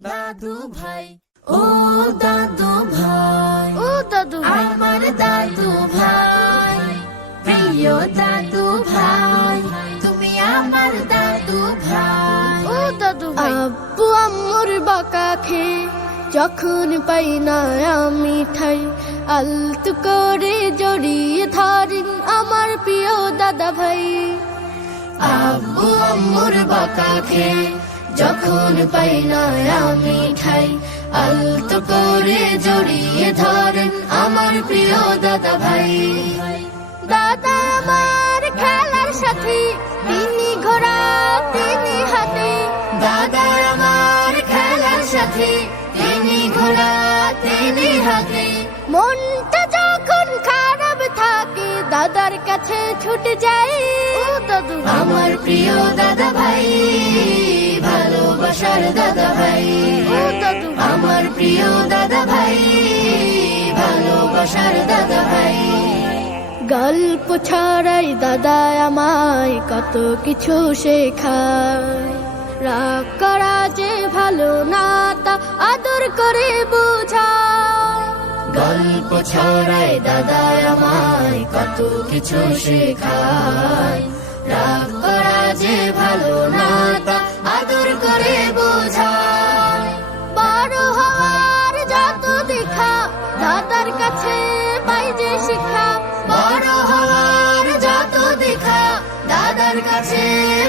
দাদু ভাই, ও দাদু ভাই, ও দাদু ভাই, আমার দাদু ভাই, প্রিয় দাদু ভাই, তুমি আমার দাদু ভাই, ও দাদু ভাই। আব্বু আম্মুর বকা খেয়ে যখন পাই না আমি ঠাই, আলতু করে জড়িয়ে ধরেন আমার প্রিয় দাদা ভাই। আব্বু আম্মুর বকা খেয়ে যখন পাই না আমি ঠাই, আলতো করে জড়িয়ে ধরেন আমার প্রিয় দাদা ভাই। দাদা আমার খেলার সাথী, তিনি ঘোড়া তিনি হাতে। দাদা আমার খেলার সাথী, তিনি ঘোড়া তিনি হাতে। মনটা যখন খারাপ থাকে দাদার কাছে ছুটে যাই, ও দাদু আমার প্রিয় দাদা ভাই, ভালোবাসার দাদা ভাই, ও দাদু আমার প্রিয় দাদা ভাই, ভালোবাসার দাদা ভাই। গল্প ছড়াই দাদা আমায় কত কিছু শেখায়, রাগ করা যে ভালো না তা আদর করে বোঝায়। গল্প ছড়ায় দাদা আমায় কত কিছু শেখায়, রাগ করা যে ভালো না তা আদর করে বোঝায়। বড় হওয়ার যত দেখা দাদার কাছে পাই যে শিক্ষা, বড় হওয়ার যত দেখা দাদার কাছে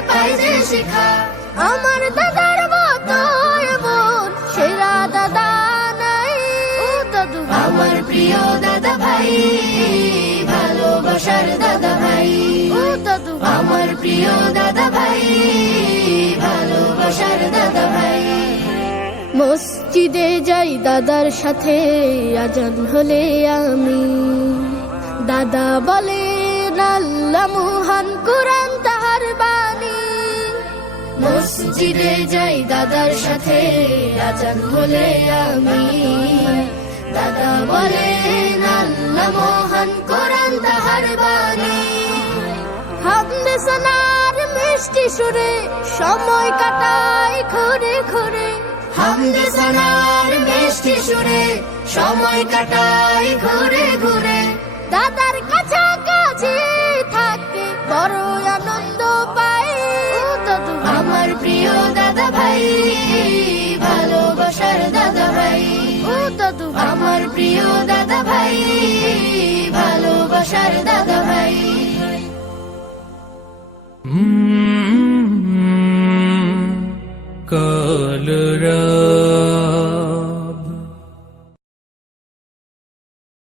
পাই যে শিখা। আমার দাদার মতো বোন সেরা দাদা নাই, ও দাদু আমার প্রিয় দাদা ভাই, ভালোবাসার দাদা ভাই, ও দাদু আমার প্রিয় দাদা ভাই, ভালোবাসার দাদা ভাই। মসজিদে যাই দাদার সাথে আজান হলে আমি, দাদা বলে আল্লাহ মহান কোরআন তাহার বাণী। মসজিদে যাই দাদার সাথে আজান হলে আমি, দাদা বলে আল্লাহ মহান কোরআন তাহার বাণী। হামদে সানার মিষ্টি সুরে সময় কাটাই ঘুরে ঘুরে, হামদে সানার মিষ্টি সুরে সময় কাটাই ঘুরে ঘুরে। দাদার কাছাকাছি থাকতে বড় আনন্দ পাই, ও দাদু আমার প্রিয় দাদা ভাই, ভালোবাসার দাদা ভাই, ও দাদু আমার প্রিয় দাদা ভাই, ভালোবাসার দাদা ভাই। কালরা